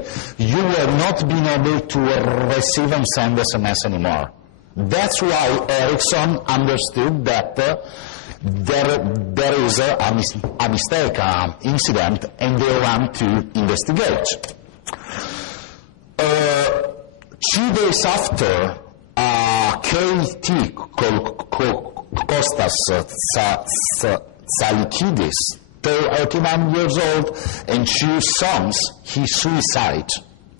day, you will not be able to receive and send SMS anymore. That's why Ericsson understood that there is a mistake, an incident, and they ran to investigate. 2 days after, KT Kostas Tsalikidis, 39 years old, and 2 sons, he suicided.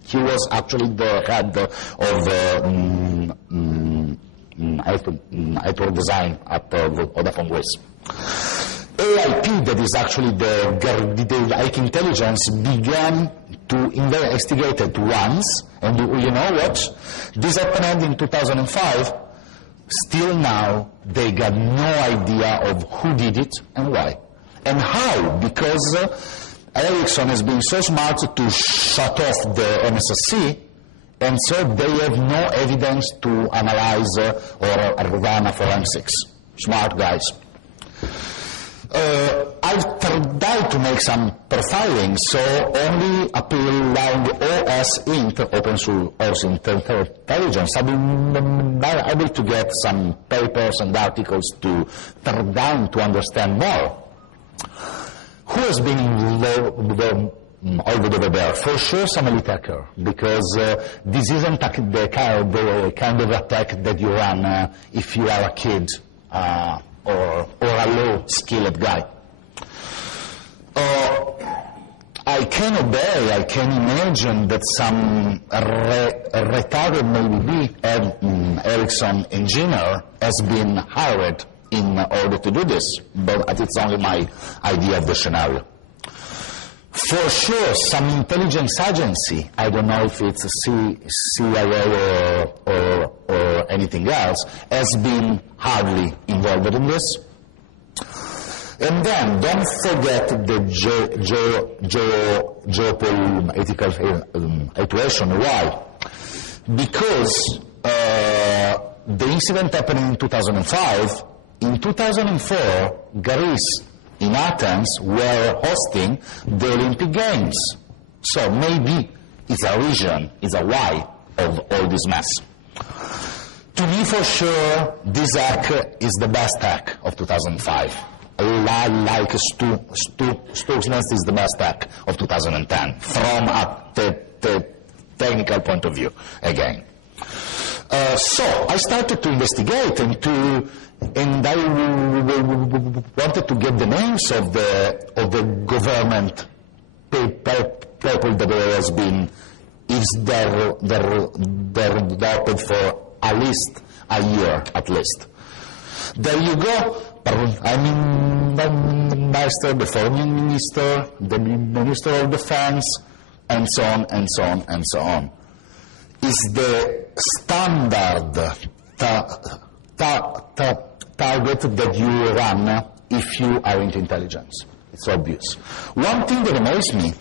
He was actually the head of network design at Vodafone Greece. AIP, that is actually the IT intelligence, began to investigate it once, and you know what? This happened in 2005. Still now, they got no idea of who did it and why. And how? Because Ericsson has been so smart to shut off the MSSC, and so they have no evidence to analyze or run a forensics. Smart guys. I've tried to make some profiling, so only applying OS int, open source intelligence, I've been able to get some papers and articles to turn down to understand more. Who has been over there? For sure, some elite hacker, because this isn't the kind of attack that you run if you are a kid or a low-skilled guy. I can obey, I can imagine that some retarded, maybe Ericsson engineer has been hired in order to do this, but it's only my idea of the scenario. For sure, some intelligence agency, I don't know if it's a CIA or anything else, has been hardly involved in this. And then, don't forget the geopolitical situation. Why? Because the incident happened in 2005. In 2004, Greece in Athens were hosting the Olympic Games. So maybe it's a reason, it's a why of all this mess. To me, for sure, this hack is the best hack of 2005. Like Stuxnet is the best hack of 2010, from a technical point of view, again. So I started to investigate and I wanted to get the names of the government people that has been adopted for at least a year, at least. There you go. I mean, the Minister, the Foreign Minister, the Minister of Defense, and so on, and so on, and so on. Is the standard target that you run if you are into intelligence. It's obvious. One thing that annoys me,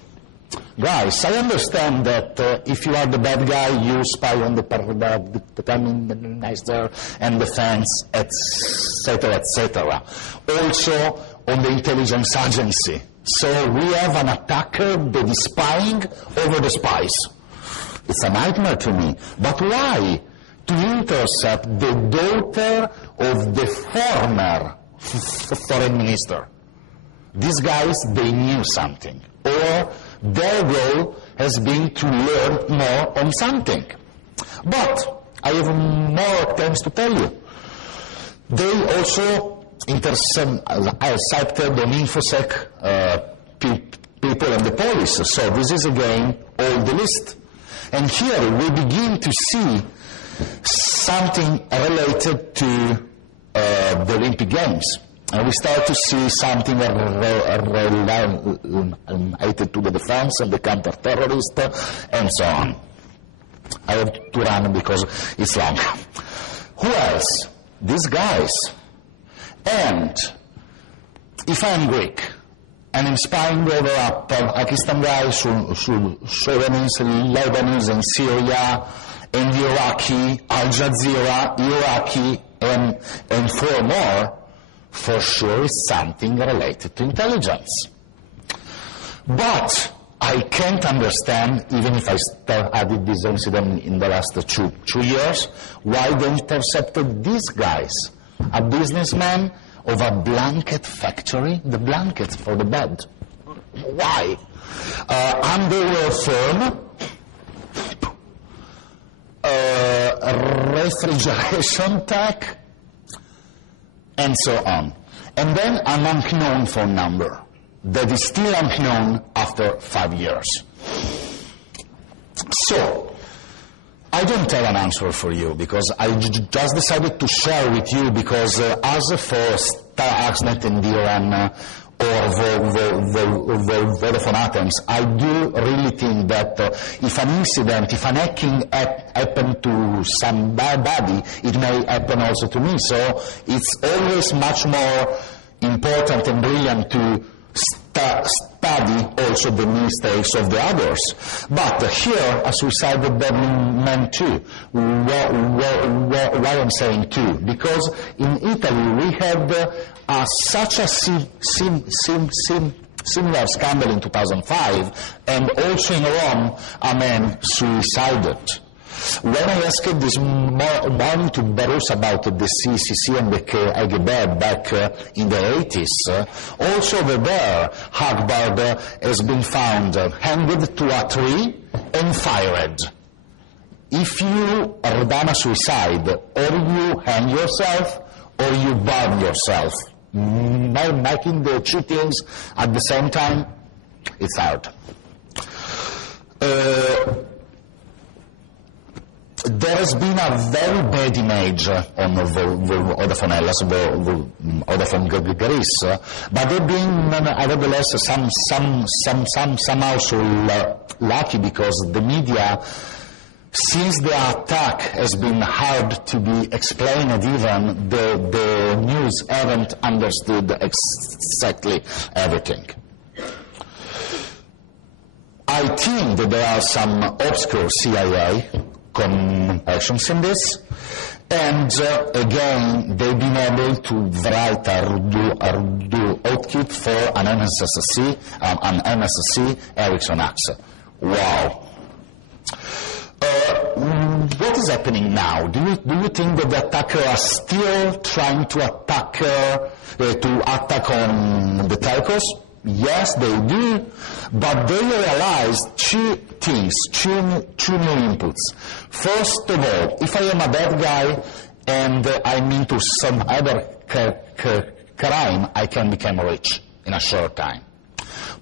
guys, I understand that if you are the bad guy, you spy on the Prime Minister and defense, etc., etc. Also on the intelligence agency. So we have an attacker that is spying over the spies. It's a nightmare to me. But why? To intercept the daughter of the former foreign minister. These guys, they knew something. Or their goal has been to learn more on something. But I have more things to tell you. They also intercepted on InfoSec people and the police. So this is again all the list. And here we begin to see something related to the Olympic Games. And we start to see something related to the defense and the counter-terrorist and so on. I have to run because it's long. Who else? These guys. And if I'm Greek and I'm spying over a Pakistan guy, Sudanese, Lebanese, and Syria, and Iraqi, Al Jazeera, Iraqi, and 4 more, for sure it's something related to intelligence. But I can't understand, even if I studied this incident in the last two years, why they intercepted these guys, a businessman of a blanket factory, the blankets for the bed. Why? Underwear firm, refrigeration tech, and so on. And then an unknown phone number that is still unknown after 5 years. So, I don't have an answer for you because I just decided to share with you because as for Star Axnet and DRM or Vodafone Atoms, I do really think that if an incident, if an hacking happened to somebody, it may happen also to me. So it's always much more important and brilliant to study also the mistakes of the others. But here, a suicidal man too. Why I'm saying too? Because in Italy we had such a similar scandal in 2005, and also in Rome a man suicided. When I asked this morning to Barus about the CCC and the KGB back in the 80s, also over there, Harvard has been found hanged to a tree and fired. If you are done a suicide, or you hang yourself, or you burn yourself, making the two things at the same time, it's hard. There has been a very bad image on Vodafone Hellas, Vodafone Greece, but they've been nevertheless somehow so lucky because the media, since the attack has been hard to be explained even, the news haven't understood exactly everything. I think that there are some obscure CIA connections in this, and again, they've been able to write a rootkit for an NSSC Ericsson Axe. Wow. What is happening now? Do you think that the attackers are still trying to attack on the telcos? Yes, they do, but they realized two things, two new inputs. First of all, if I am a bad guy and I'm into some other crime, I can become rich in a short time.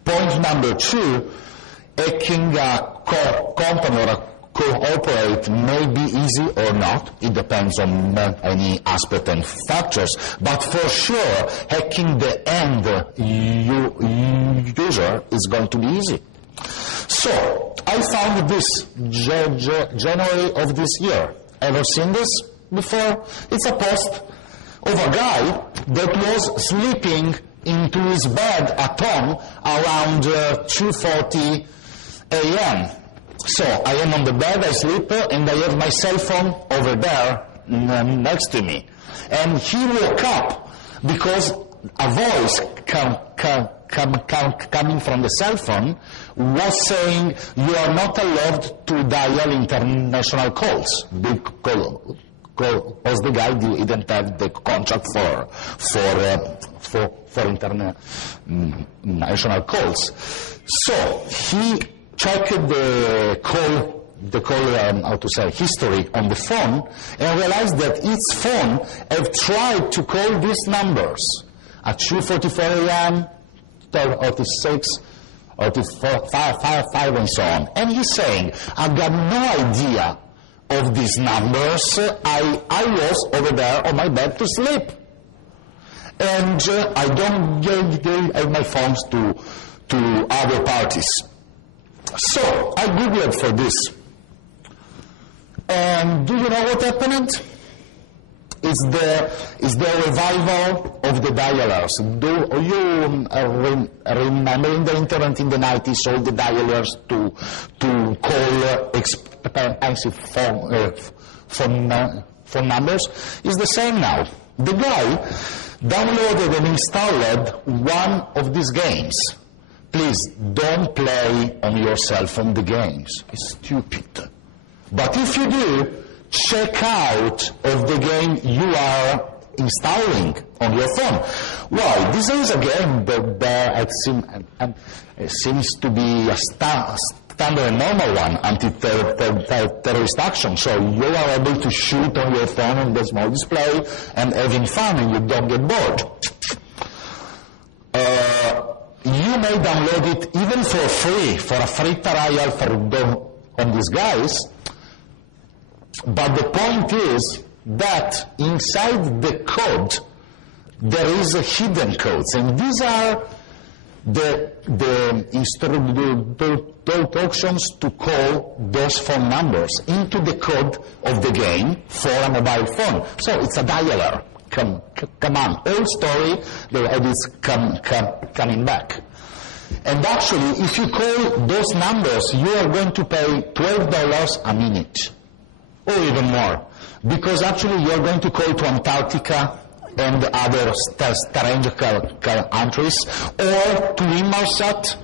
Point number two, hacking a company or a cooperate may be easy or not. It depends on any aspect and factors. But for sure, hacking the end user is going to be easy. So, I found this January of this year. Ever seen this before? It's a post of a guy that was sleeping into his bed at home around 2:40 a.m. So I am on the bed, I sleep, and I have my cell phone over there next to me. And he woke up because a voice coming from the cell phone was saying, "You are not allowed to dial international calls," because the guy didn't have the contract for international calls. So he checked the call history on the phone and realized that its phone have tried to call these numbers at 2:44 a.m., 36, 5, and so on. And he's saying, "I got no idea of these numbers. I was over there on my bed to sleep. And I don't give my phones to other parties." So I Googled for this. And do you know what happened? It's the revival of the dialers. Do you remember in the internet in the 90s all the dialers to call expensive phone numbers? It's the same now. The guy downloaded and installed one of these games, please don't play on your cell phone the games. It's stupid. But if you do, check out of the game you are installing on your phone. Why? This is a game that seems to be a standard and normal one, anti-terrorist action. So you are able to shoot on your phone on the small display and having fun, and you don't get bored. You may download it even for free, for a free trial on these guys. But the point is that inside the code there is a hidden codes, and these are the instructions to call those phone numbers into the code of the game for a mobile phone. So it's a dialer. Come on, old story, the edits coming back. And actually, if you call those numbers, you are going to pay $12 a minute, or even more, because actually you are going to call to Antarctica and other strange countries, or to Inmarsat,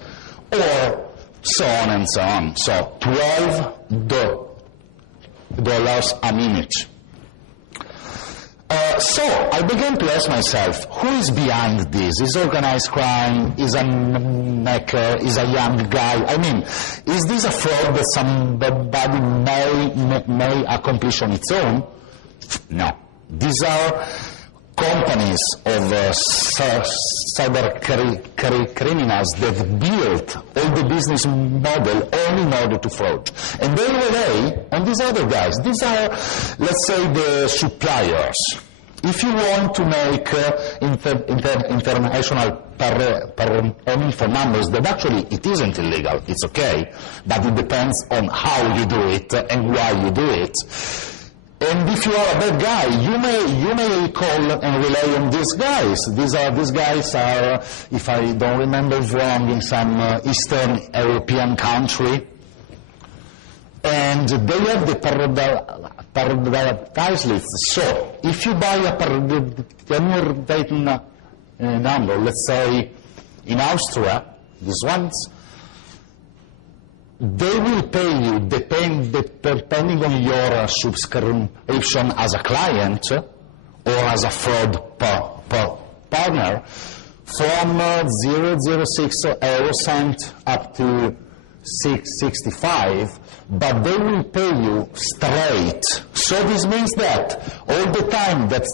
or so on and so on. So $12 a minute. So I began to ask myself, who is behind this? Is organized crime? Is a maker? Is a young guy? I mean, is this a fraud that somebody may accomplish on its own? No. These are companies of cyber criminals that built all the business model only in order to fraud. And they rely on these other guys. These are, let's say, the suppliers. If you want to make international payment for numbers, that actually it isn't illegal, it's okay, but it depends on how you do it and why you do it. And if you are a bad guy, you may call and rely on these guys. These guys are, if I don't remember wrong, in some Eastern European country, and they have the paradise list. So if you buy a paradise number, let's say in Austria, these ones, they will pay you, depending on your subscription as a client or as a fraud partner, from 0.06 euro cent up to 6.65, but they will pay you straight. So this means that all the time that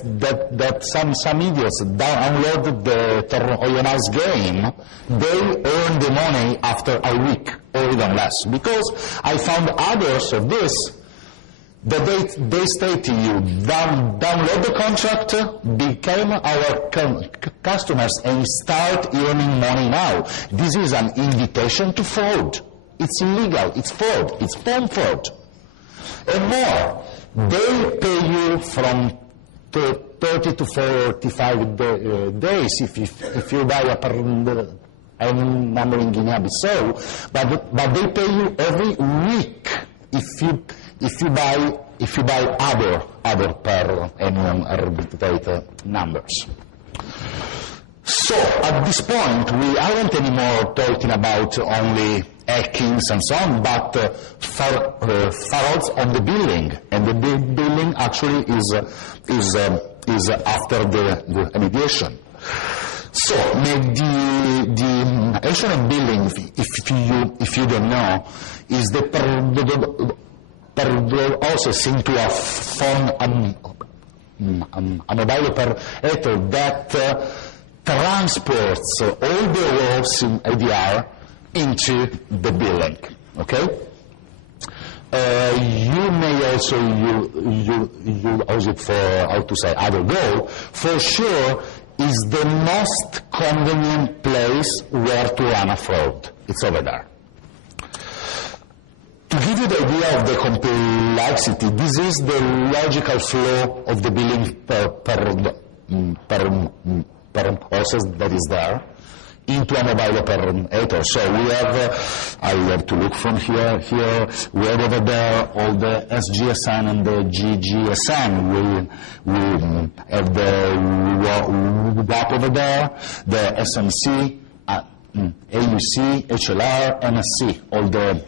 some idiots download the organized game, they earn the money after a week or even less. Because I found others of this that they state to you, download the contract, become our customers, and start earning money now. This is an invitation to fraud. It's illegal, it's fraud, it's phone fraud. And more, they pay you from 30 to 45 days if you buy a number in Guinea-Bissau, but they pay you every week if you buy other per annum arbitrate numbers. So at this point, we aren't anymore talking about only hackings and so on, but frauds on the billing, and the billing actually is after the remediation. So the action of billing, if you don't know, is the processing to a phone a mobile operator that transports all the rows in ADR into the billing, okay? You may also use it for, how to say, other goal. For sure, is the most convenient place where to run a fraud. It's over there. To give you the idea of the complexity, this is the logical flow of the billing per process that is there into a mobile operator. So we have, I have to look from here, we have over there all the SGSN and the GGSN. We have the WAP over there, the SMC, AUC, HLR, NSC, all the